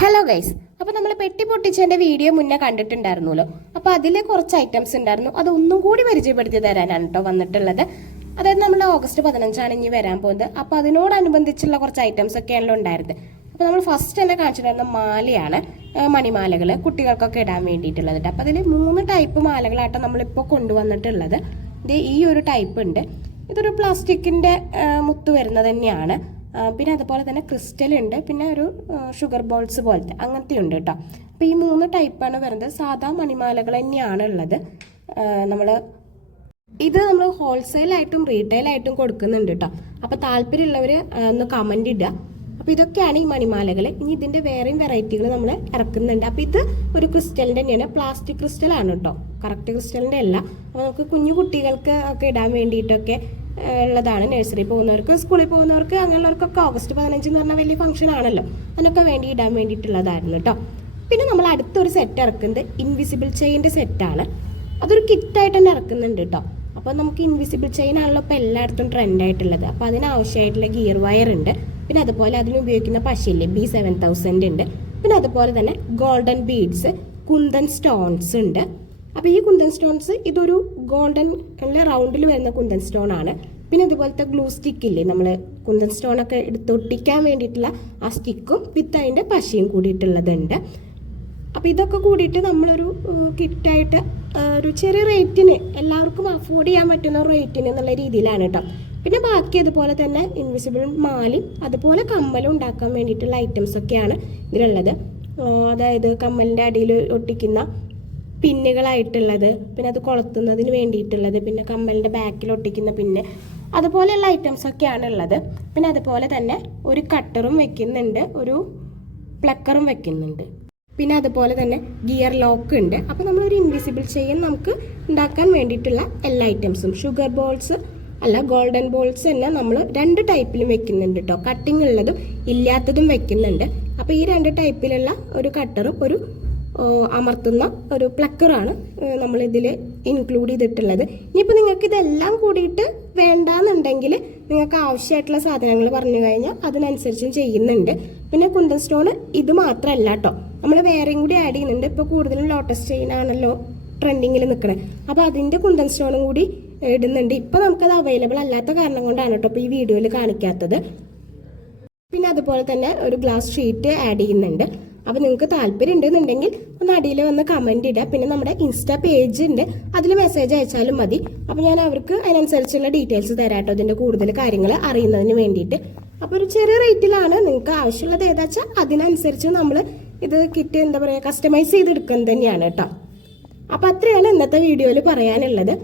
Hello guys, അപ്പോൾ നമ്മൾ പെട്ടി പൊട്ടിച്ചതിന്റെ വീഡിയോ മുന്നേ കണ്ടിട്ടുണ്ടായിരുന്നല്ലോ. അപ്പോൾ അതിലെ കുറച്ച് ഐറ്റംസ് ഉണ്ടായിരുന്നു, അതൊന്നും കൂടി പരിചയപ്പെടുത്തി തരാനാണ് കേട്ടോ വന്നിട്ടുള്ളത്. അതായത് നമ്മൾ ഓഗസ്റ്റ് 15 ഇനി വരാൻ പോകുന്നത്. അപ്പോൾ അതിനോടനുബന്ധിച്ചുള്ള കുറച്ച് ഐറ്റംസ് ഒക്കെയാണല്ലോ ഉണ്ടായിരുന്നത്. അപ്പോൾ നമ്മൾ ഫസ്റ്റ് തന്നെ കാണിച്ചിട്ടുണ്ടായിരുന്ന മാലയാണ്, മണിമാലകൾ കുട്ടികൾക്കൊക്കെ ഇടാൻ വേണ്ടിയിട്ടുള്ളത്. അപ്പോൾ അതിൽ 3 ടൈപ്പ് മാലകളായിട്ട് നമ്മളിപ്പോൾ കൊണ്ടുവന്നിട്ടുള്ളത്. ഇത് ഈ ഒരു ടൈപ്പ് ഉണ്ട്, ഇതൊരു പ്ലാസ്റ്റിക്കിന്റെ മുത്ത് വരുന്നത് തന്നെയാണ്. പിന്നെ അതുപോലെ തന്നെ ക്രിസ്റ്റൽ ഉണ്ട്, പിന്നെ ഒരു ഷുഗർ ബോൾസ് പോലത്തെ അങ്ങനത്തെ ഉണ്ട് കേട്ടോ. അപ്പോൾ ഈ 3 ടൈപ്പാണ് വരുന്നത്. സാധാ മണിമാലകൾ തന്നെയാണ് ഉള്ളത്. നമ്മൾ ഹോൾസെയിലായിട്ടും റീറ്റെയിലായിട്ടും കൊടുക്കുന്നുണ്ട് കേട്ടോ. അപ്പോൾ താല്പര്യമുള്ളവർ ഒന്ന് കമൻറ്റ് ഇടുക. അപ്പോൾ ഇതൊക്കെയാണ് ഈ മണിമാലകൾ. ഇനി ഇതിൻ്റെ വേറെയും വെറൈറ്റികൾ നമ്മൾ ഇറക്കുന്നുണ്ട്. അപ്പോൾ ഇത് ഒരു ക്രിസ്റ്റലിൻ്റെ തന്നെയാണ്, പ്ലാസ്റ്റിക് ക്രിസ്റ്റലാണ് കേട്ടോ, കറക്റ്റ് ക്രിസ്റ്റലിൻ്റെ അല്ല. അപ്പോൾ നമുക്ക് കുഞ്ഞു കുട്ടികൾക്ക് ഒക്കെ ഇടാൻ വേണ്ടിയിട്ടൊക്കെ ഉള്ളതാണ്. നഴ്സറി പോകുന്നവർക്ക്, സ്കൂളിൽ പോകുന്നവർക്ക്, അങ്ങനെയുള്ളവർക്കൊക്കെ ഓഗസ്റ്റ് 15 എന്ന് പറഞ്ഞാൽ വലിയ ഫംഗ്ഷൻ ആണല്ലോ, അതിനൊക്കെ വേണ്ടി ഇടാൻ വേണ്ടിയിട്ടുള്ളതായിരുന്നു കേട്ടോ. പിന്നെ നമ്മൾ അടുത്തൊരു സെറ്റ് ഇറക്കുന്നത് ഇൻവിസിബിൾ ചെയിൻ്റെ സെറ്റാണ്. അതൊരു കിറ്റായിട്ട് തന്നെ ഇറക്കുന്നുണ്ട് കേട്ടോ. അപ്പോൾ നമുക്ക് ഇൻവിസിബിൾ ചെയിൻ ആണല്ലോ ഇപ്പോൾ എല്ലായിടത്തും ട്രെൻഡായിട്ടുള്ളത്. അപ്പോൾ അതിനാവശ്യമായിട്ടുള്ള ഗിയർ വയർ ഉണ്ട്. പിന്നെ അതുപോലെ അതിന് ഉപയോഗിക്കുന്ന പശയില്ലേ, B7000 ഉണ്ട്. പിന്നെ അതുപോലെ തന്നെ ഗോൾഡൻ ബീഡ്സ്, കുന്തൻ സ്റ്റോൺസ് ഉണ്ട്. അപ്പോൾ ഈ കുന്തൻ സ്റ്റോൺസ് ഇതൊരു ഗോൾഡൻ റൗണ്ടിൽ വരുന്ന കുന്തൻ സ്റ്റോൺ ആണ്. പിന്നെ അതുപോലത്തെ ഗ്ലൂ സ്റ്റിക്കില്ലേ, നമ്മൾ കുന്തൻ സ്റ്റോൺ ഒക്കെ എടുത്തൊട്ടിക്കാൻ വേണ്ടിയിട്ടുള്ള ആ സ്റ്റിക്കും വിത്ത് അതിൻ്റെ പശയും കൂടിയിട്ടുള്ളതുണ്ട്. അപ്പോൾ ഇതൊക്കെ കൂടിയിട്ട് നമ്മളൊരു കിറ്റായിട്ട് ഒരു ചെറിയ റേറ്റിന് എല്ലാവർക്കും അഫോർഡ് ചെയ്യാൻ പറ്റുന്ന ഒരു റേറ്റിന് എന്നുള്ള രീതിയിലാണ് കേട്ടോ. പിന്നെ ബാക്കി അതുപോലെ തന്നെ ഇൻവിസിബിൾ മാലയും അതുപോലെ കമ്മലും ഉണ്ടാക്കാൻ വേണ്ടിയിട്ടുള്ള ഐറ്റംസ് ഒക്കെയാണ് ഇതിലുള്ളത്. അതായത് കമ്മലിൻ്റെ അടിയിൽ ഒട്ടിക്കുന്ന പിന്നുകളായിട്ടുള്ളത്, പിന്നെ അത് കൊളുത്തുന്നതിന് വേണ്ടിയിട്ടുള്ളത്, പിന്നെ കമ്മലിൻ്റെ ബാക്കിൽ ഒട്ടിക്കുന്ന പിന്ന്, അതുപോലെയുള്ള ഐറ്റംസ് ഒക്കെയാണ് ഉള്ളത്. പിന്നെ അതുപോലെ തന്നെ ഒരു കട്ടറും വെക്കുന്നുണ്ട്, ഒരു പ്ലക്കറും വെക്കുന്നുണ്ട്. പിന്നെ അതുപോലെ തന്നെ ഗിയർ ലോക്ക് ഉണ്ട്. അപ്പോൾ നമ്മളൊരു ഇൻവിസിബിൾ ചെയിൻ നമുക്ക് ഉണ്ടാക്കാൻ വേണ്ടിയിട്ടുള്ള എല്ലാ ഐറ്റംസും, ഷുഗർ ബോൾസ് അല്ല ഗോൾഡൻ ബോൾസ് തന്നെ നമ്മൾ 2 ടൈപ്പിലും വെക്കുന്നുണ്ട് കേട്ടോ. കട്ടിങ് ഉള്ളതും ഇല്ലാത്തതും വെക്കുന്നുണ്ട്. അപ്പോൾ ഈ 2 ടൈപ്പിലുള്ള ഒരു കട്ടറും ഒരു അമർത്തുന്ന ഒരു പ്ലക്കറാണ് നമ്മൾ ഇതിൽ ഇൻക്ലൂഡ് ചെയ്തിട്ടുള്ളത്. ഇനിയിപ്പോൾ നിങ്ങൾക്ക് ഇതെല്ലാം കൂടിയിട്ട് വേണ്ടാന്നുണ്ടെങ്കിൽ നിങ്ങൾക്ക് ആവശ്യമായിട്ടുള്ള സാധനങ്ങൾ പറഞ്ഞു കഴിഞ്ഞാൽ അതിനനുസരിച്ചും ചെയ്യുന്നുണ്ട്. പിന്നെ കുന്തൻ സ്റ്റോൺ ഇത് മാത്രമല്ല കേട്ടോ, നമ്മൾ വേറെയും കൂടി ആഡ് ചെയ്യുന്നുണ്ട്. ഇപ്പോൾ കൂടുതലും ലോട്ടസ് ചെയിൻ ആണല്ലോ ട്രെൻഡിങ്ങിൽ നിൽക്കുന്നത്. അപ്പോൾ അതിൻ്റെ കുന്തൻ സ്റ്റോണും കൂടി ഇടുന്നുണ്ട്. ഇപ്പോൾ നമുക്കത് അവൈലബിൾ അല്ലാത്ത കാരണം കൊണ്ടാണ് കേട്ടോ ഇപ്പോൾ ഈ വീഡിയോയിൽ കാണിക്കാത്തത്. പിന്നെ അതുപോലെ തന്നെ ഒരു ഗ്ലാസ് ഷീറ്റ് ആഡ് ചെയ്യുന്നുണ്ട്. അപ്പോൾ നിങ്ങൾക്ക് താല്പര്യം ഉണ്ടെന്നുണ്ടെങ്കിൽ ഒന്ന് അടിയിൽ വന്ന് കമൻറ്റ് ഇടുക. പിന്നെ നമ്മുടെ ഇൻസ്റ്റാ പേജ് ഉണ്ട്, അതിൽ മെസ്സേജ് അയച്ചാലും മതി. അപ്പോൾ ഞാൻ അവർക്ക് അതിനനുസരിച്ചുള്ള ഡീറ്റെയിൽസ് തരാം കേട്ടോ, ഇതിൻ്റെ കൂടുതൽ കാര്യങ്ങൾ അറിയുന്നതിന് വേണ്ടിയിട്ട്. അപ്പോൾ ഒരു ചെറിയ റേറ്റിലാണ്, നിങ്ങൾക്ക് ആവശ്യമുള്ളത് ഏതാ വെച്ചാൽ അതിനനുസരിച്ച് നമ്മൾ ഇത് കിറ്റ് കസ്റ്റമൈസ് ചെയ്തെടുക്കുന്നത് തന്നെയാണ് കേട്ടോ. അപ്പോൾ അത്രയാണ് ഇന്നത്തെ വീഡിയോയിൽ പറയാനുള്ളത്.